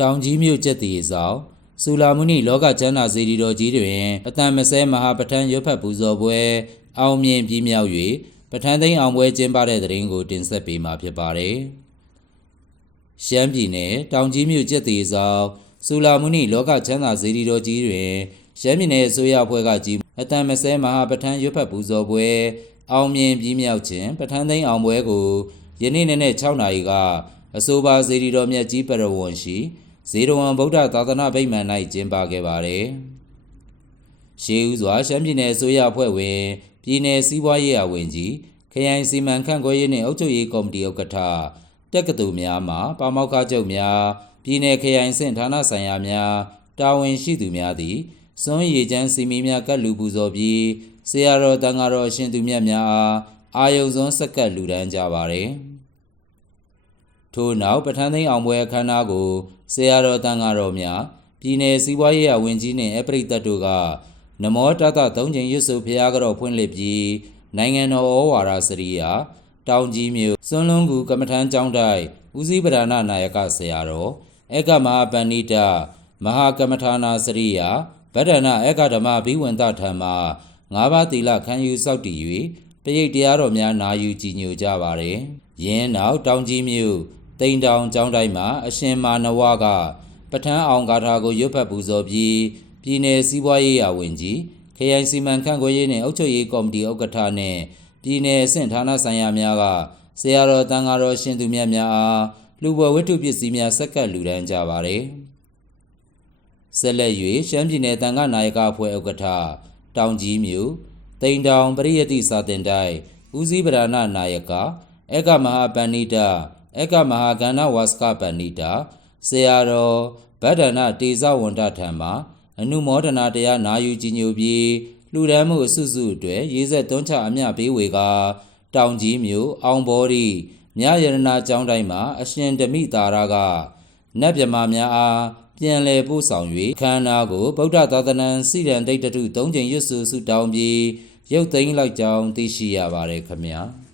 တောင်ကြီးမြို့ကျက်တီဆောင်စူလာမုနီလောကကျမ်းသာစေတီတော်ကြီးတွင်အတန်မဆဲမဟာပဋ္ဌာန်းရွတ်ဖတ်ပူဇော်ပွဲအောင်မြင်ပြီးမြောက်၍ပဋ္ဌာန်းသိမ်းအောင်ပွဲကျင်းပတဲ့တဲ့ရင်ကိုတင်ဆက်ပေးမှာဖြစ်ပါတယ်။ရှမ်းပြည်နယ်တောင်ကြီးမြို့ကျက်တီဆောင်စူလာမုနီလောကကျမ်းသာစေတီတော်ကြီးတွင်ရှမ်းပြည်နယ်အစိုးရအဖွဲ့ကကြီးအတန်မဆဲမဟာပဋ္ဌာန်းရွတ်ဖတ်ပူဇော်ပွဲအောင်မြင်ပြီးမြောက်ခြင်းပဋ္ဌာန်းသိမ်းအောင်ပွဲကိုယနေ့နေ့နဲ့6နာရီကအဆိုပါစေတီတော်မြတ်ကြီးပရဝွန်ရှိ ဇေရဝံဗုဒ္ဓသာသနာဗိမာန်၌ကျင်းပခဲ့ပါတယ်။ရှေးဦးစွာရှမ်းပြည်နယ်အစိုးရအဖွဲ့ဝင်ပြည်내စီးပွားရေးအဝင်ကြီးခရိုင်စီမံခန့်ခွဲရေးနှင့်အုပ်ချုပ်ရေးကော်မတီဥက္ကဋ္ဌတက္ကသိုလ်များမှပါမောက္ခချုပ်များပြည်내ခရိုင်ဆင့်ဌာနဆိုင်ရာများတာဝန်ရှိသူများသည်စွန်းရည်ချမ်းစီမီများကတ်လူပူဇော်ပြီးဆရာတော်တန်ဃာတော်အရှင်သူမြတ်များအားအာယုံစွန်းဆက်ကပ်လူဒန်းကြပါရယ် ထို့နောက်ပဋ္ဌာန်းသိမ်းအောင်ပွဲအခမ်းအနားကိုဆရာတော်တန်ဃာတော်များပြည်내စီးပွားရေးအဝင်ကြီးနှင့်အပရိသတ်တို့ကနမောတတသုံးချိန်ရွတ်ဆိုဖျားကြောဖွင့်လှစ်ပြီးနိုင်ငံတော်ဩဝါဒစရိယာတောင်ကြီးမြို့စွန်းလုံးကူကမ္မထမ်းကျောင်းတိုက်ဦးစီးပဓာနာနာယကဆရာတော်အေကမဟာပဏိတမဟာကမ္မထာနာစရိယာဗဒ္ဒနာအေကဓမ္မဘိဝန္တထံမှာငါးပါးသီလခံယူစောင့်တည်၍ပရိတ်တရားတော်များနာယူကြည်ညိုကြပါれ။ယင်းနောက်တောင်ကြီးမြို့ တိန်တောင်ကျောင်းတိုင်းမှာအရှင်မာနဝကပဋ္ဌာန်းအောင်ဂါထာကိုရွတ်ဖတ်ပူဇော်ပြီးပြည်내စီးပွားရေးရာဝန်ကြီးခရိုင်စီမံခန့်ခွဲရေးနှင့်အုပ်ချုပ်ရေးကော်မတီဥက္ကဋ္ဌနှင့်ပြည်내အဆင့်ဌာနဆိုင်ရာများကဆရာတော်တန်ဃာတော်ရှင်သူမြတ်များအားလူဘဝတ္ထုပစ္စည်းများဆက်ကပ်လူဒန်းကြပါれ။ဆက်လက်၍ရှမ်းပြည်နယ်တန်ခါနာယကအဖွဲ့ဥက္ကဋ္ဌတောင်ကြီးမြို့တိန်တောင်ပရိယတိစာတင်တိုင်းဦးစီးပဓာနာနာယကအေကမဟာပဏိတ အေကမဟာကန္နဝါစကပဏိတဆရာတော်ဗဒ္ဒနာတေဇဝန္တထံမှာအနုမောဒနာတရားနာယူကြည်ညိုပြီးလူဒန်းမှုအစုစုအတွက်ရေးဆက်သွန်းချအမျှပေးဝေကတောင်ကြီးမြို့အောင်ဘောရီမြရရနာကျောင်းတိုင်းမှာအရှင်ဓမိတာရကနတ်မြမာများအားပြန်လည်ပို့ဆောင်၍ခန္ဓာကိုဗုဒ္ဓသာသနာစီရန်ဒိဋ္ဌတု၃ချိန်ရွတ်စုဆုတောင်းပြီးရုပ်သိမ်းလိုက်ကြောင်းသိရှိရပါတယ်ခမညာ။